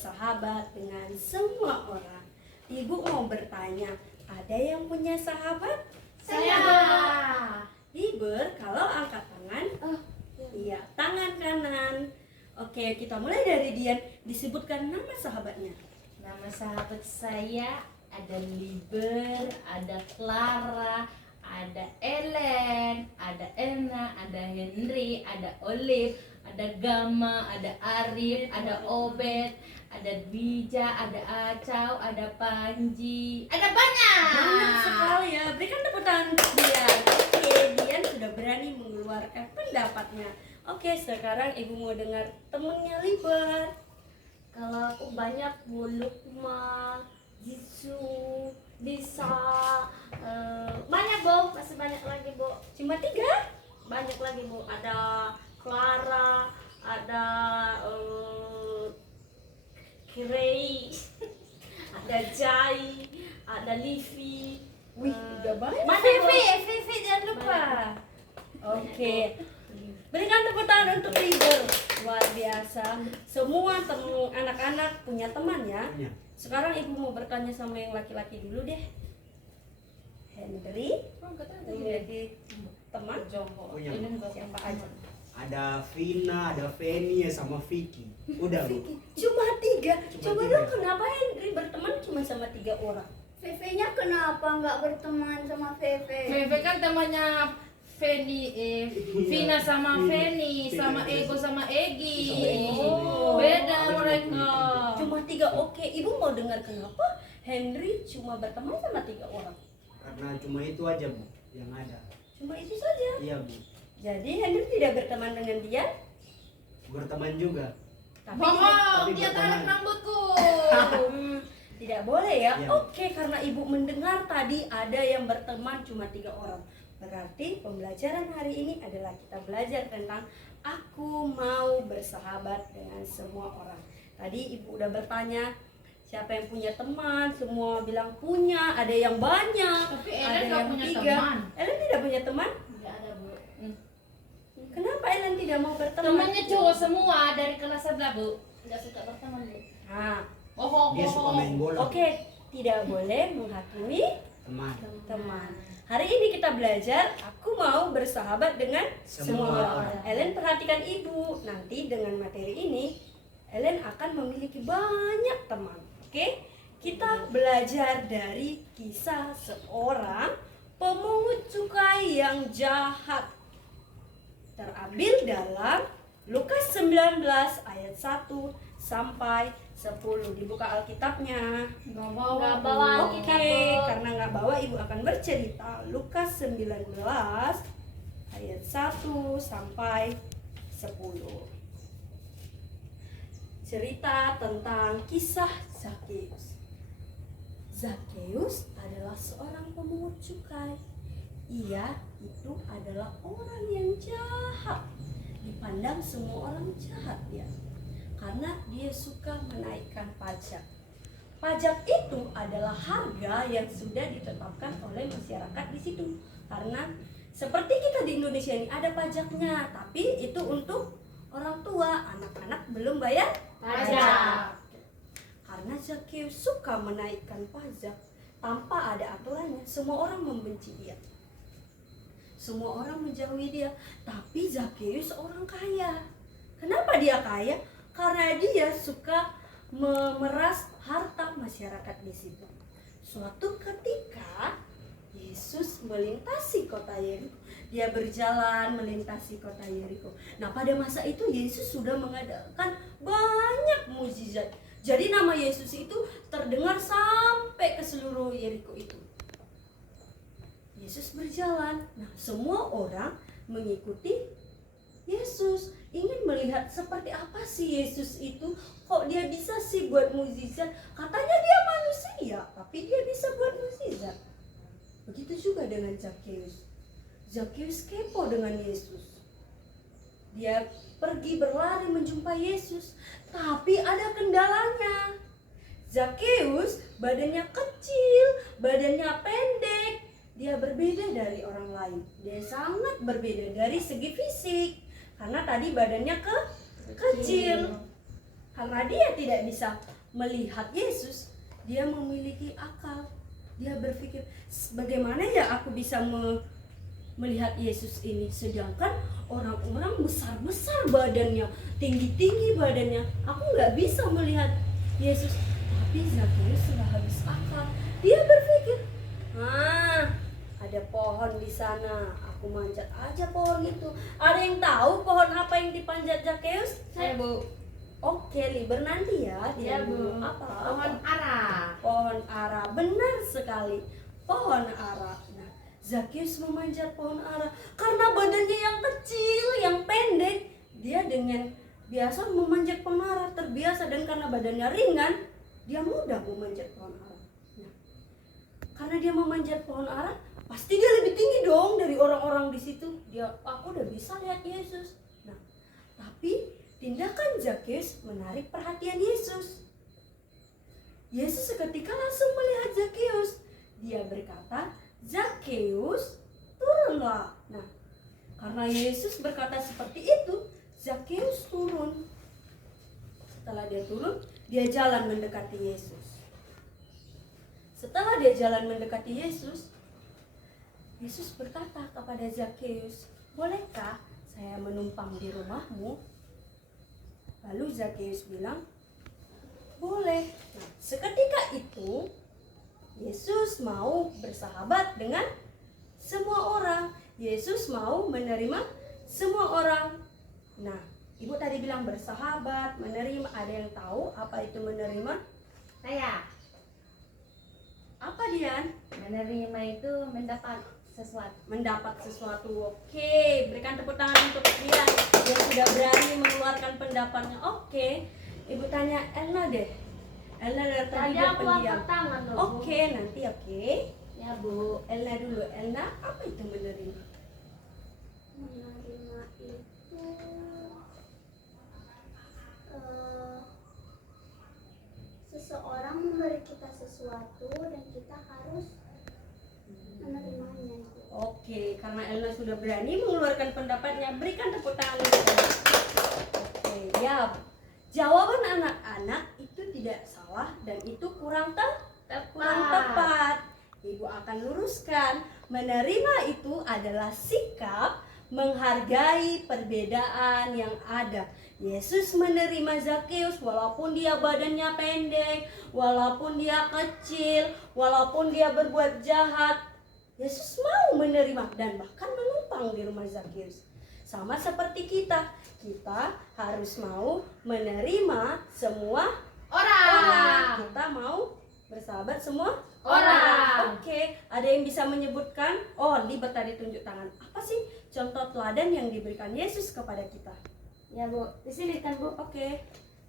bersahabat dengan semua orang. Ibu mau bertanya, ada yang punya sahabat? Saya. Iber, kalau angkat tangan, iya, tangan kanan. Oke, kita mulai dari Dian. Disebutkan nama sahabatnya. Nama sahabat saya ada Liber, ada Clara, ada Ellen, ada Ena, ada Henry, ada Olive, ada Gama, ada Arif, ada Obed, ada Bija, ada Acau, ada Panji, ada banyak. Banyak sekali ya. Berikan tepuk tangan untuk Dian. Oke, Dian sudah berani mengeluarkan pendapatnya. Oke, sekarang ibu mau dengar temennya Liber. Kalau aku banyak Bu Lukma, Jisoo, Lisa, banyak Bu, masih banyak lagi Bu. Cuma 3? Banyak lagi Bu, ada Clara, ada Kirei, ada Jai, ada Livi. Wih, udah banyak. Mana Vivi jangan lupa. Oke. Berikan tepuk tangan untuk Liber. Luar biasa. Semua anak-anak punya teman ya. Punya. Sekarang ibu mau bertanya sama yang laki-laki dulu deh. Henry, jadi teman Punya. siapa aja? Ada Vina, ada Feni sama Vicky. Udah Bu. Cuma 3. Cuma Coba 3. dong, kenapa Henry berteman cuma sama 3 orang? Feve-nya kenapa nggak berteman sama Feve? Vivi kan temannya Vina sama Feni, sama Vina. Ego sama Egi. Oh. Beda mereka. Cuma 3. Oke, ibu mau dengar kenapa Henry cuma berteman sama 3 orang? Karena cuma itu aja Bu yang ada. Cuma itu saja. Iya Bu. Jadi Henry tidak berteman dengan dia, Berteman juga. tapi Bohong, tapi dia tarik berteman. rambutku. tidak boleh ya. Iya. Oke, karena ibu mendengar tadi ada yang berteman cuma 3 orang. Berarti pembelajaran hari ini adalah kita belajar tentang aku mau bersahabat dengan semua orang. Tadi ibu udah bertanya siapa yang punya teman, semua bilang punya, ada yang banyak, Tapi ada Ellen gak yang punya 3. teman. Ellen tidak punya teman? Tidak ada Bu. Kenapa Ellen tidak mau berteman? Temannya cowok semua dari kelas sebelah, Bu. Tidak suka berteman Bu. Nah, Bohong, Dia suka main bohong. bola. oke, tidak boleh menghakimi Teman. teman. Hari ini kita belajar aku mau bersahabat dengan semua Semua orang. Ellen perhatikan ibu. Nanti dengan materi ini Ellen akan memiliki banyak teman. Oke? Kita belajar dari kisah seorang pemungut cukai yang jahat. Terambil dalam Lukas 19 ayat 1 sampai 10. Dibuka Alkitabnya. Nggak bawa. Nggak bawa. Oke, Alkitab, Bu. karena nggak bawa ibu akan bercerita. Lukas 19 ayat 1 sampai 10. Cerita tentang kisah Zakheus. Zakheus adalah seorang pemungut cukai. Ia itu adalah orang yang jahat. Dipandang semua orang jahat dia. Karena dia suka menaikkan pajak. Pajak itu adalah harga yang sudah ditetapkan oleh masyarakat di situ. Karena seperti kita di Indonesia ini ada pajaknya, tapi itu untuk orang tua, anak-anak belum bayar Pajak. Karena Zakheus suka menaikkan pajak tanpa ada aturannya, semua orang membenci dia. Semua orang menjauhi dia, tapi Zakheus orang kaya. Kenapa dia kaya? Karena dia suka memeras harta masyarakat di situ. Suatu ketika Yesus melintasi kota Yeriko. Dia berjalan melintasi kota Yeriko. Nah, pada masa itu Yesus sudah mengadakan banyak mukjizat. Jadi nama Yesus itu terdengar sampai ke seluruh Yeriko itu. Yesus berjalan. Nah, semua orang mengikuti Yesus, ingin melihat seperti apa sih Yesus itu. Kok dia bisa sih buat mukjizat? Katanya dia manusia, tapi dia bisa buat mukjizat. Begitu juga dengan Zakheus. Zakheus kepo dengan Yesus. Dia pergi berlari menjumpai Yesus, tapi ada kendalanya. Zakheus badannya kecil, badannya pendek. Dia berbeda dari orang lain. Dia sangat berbeda dari segi fisik. Karena tadi badannya kecil. Karena dia tidak bisa melihat Yesus, dia memiliki akal. Dia berpikir, bagaimana ya aku bisa melihat Yesus ini, sedangkan orang-orang besar-besar badannya, tinggi-tinggi badannya, aku nggak bisa melihat Yesus. Tapi Zakheus sudah habis akal. Dia berpikir, ada pohon di sana, aku manjat aja pohon itu. Ada yang tahu pohon apa yang dipanjat Zakheus? Saya Bu. Oke, Liber nanti ya. Ya Bu. Apa? Pohon ara. Pohon ara, benar sekali. Pohon ara. Nah, Zakheus memanjat pohon ara karena badannya yang kecil, yang pendek. Dia dengan biasa memanjat pohon ara, terbiasa, dan karena badannya ringan, dia mudah memanjat pohon ara. Nah, karena dia memanjat pohon ara, pasti dia lebih tinggi dong dari orang-orang di situ. Aku udah bisa lihat Yesus. Nah, tapi tindakan Zakheus menarik perhatian Yesus. Yesus seketika langsung melihat Zakheus. Dia berkata, Zakheus, turunlah. Nah, karena Yesus berkata seperti itu, Zakheus turun. Setelah dia turun, dia jalan mendekati Yesus. Setelah dia jalan mendekati Yesus, Yesus berkata kepada Zakheus, bolehkah saya menumpang di rumahmu? Lalu Zakheus bilang, boleh. Nah, seketika itu Yesus mau bersahabat dengan semua orang. Yesus mau menerima semua orang. Nah, Ibu tadi bilang bersahabat, menerima. Ada yang tahu apa itu menerima? Saya. Apa Dian? Menerima itu mendapat sesuatu. Mendapat sesuatu. Oke, berikan tepuk tangan untuk Dian yang sudah berani mengeluarkan pendapatnya. Oke, Ibu tanya Elna deh. Elna dari tadi dia Aku pendiam. angkat tangan loh. Bu. Oke, nanti oke. Ya Bu. Elna dulu. Elna, apa itu menerima? Menerima itu seseorang memberi kita sesuatu dan kita harus menerimanya. Oke, karena Elna sudah berani mengeluarkan pendapatnya, berikan tepuk tangan untuk Elna. Oke, ya. Jawaban anak-anak itu tidak salah dan itu kurang tepat. Ibu akan luruskan. Menerima itu adalah sikap menghargai perbedaan yang ada. Yesus menerima Zakheus walaupun dia badannya pendek, walaupun dia kecil, walaupun dia berbuat jahat. Yesus mau menerima dan bahkan menumpang di rumah Zakheus. Sama seperti kita harus mau menerima semua Orang. Kita mau bersahabat semua Orang. Oke, ada yang bisa menyebutkan? Oh, Libat tadi tunjuk tangan. Apa sih contoh teladan yang diberikan Yesus kepada kita? Ya Bu, di sini kan Bu. Oke.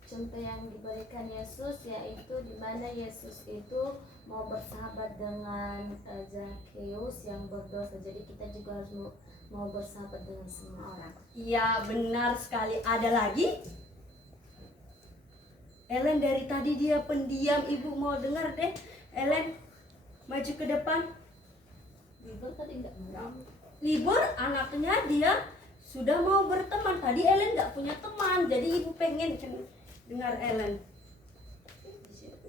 Contoh yang diberikan Yesus yaitu di mana Yesus itu mau bersahabat dengan Zakheus yang berdosa. Jadi kita juga harus mau bersahabat dengan semua orang. Iya, benar sekali. Ada lagi? Ellen dari tadi dia pendiam, Ibu mau dengar deh. Ellen, maju ke depan. Libur tadi enggak mau. Libur anaknya dia sudah mau berteman. Tadi Ellen nggak punya teman, jadi Ibu pengen dengar Ellen.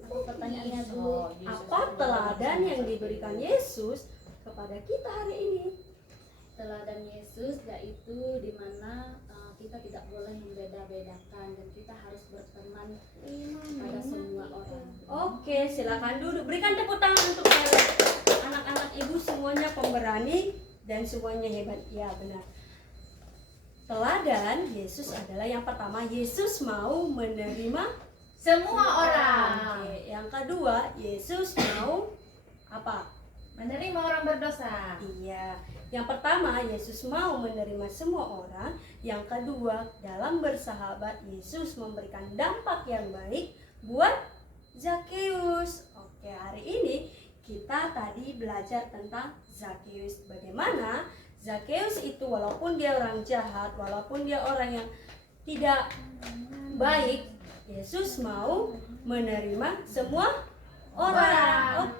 Pertanyaannya Bu, Apa teladan yang diberikan Yesus kepada kita hari ini? teladan Yesus yaitu di mana kita tidak boleh membeda-bedakan dan kita harus berteman pada semua orang. Oke, silakan duduk. Berikan tepuk tangan untuk Ellen. Anak-anak Ibu semuanya pemberani dan semuanya hebat. Ya, benar. Teladan Yesus adalah yang pertama, Yesus mau menerima Semua orang. Oke, yang kedua, Yesus mau apa? Menerima orang berdosa. Iya. Yang pertama, Yesus mau menerima semua orang. Yang kedua, dalam bersahabat, Yesus memberikan dampak yang baik buat Zakheus. Oke, hari ini kita tadi belajar tentang Zakheus. Bagaimana Zakheus itu walaupun dia orang jahat, walaupun dia orang yang tidak baik, Yesus mau menerima semua orang.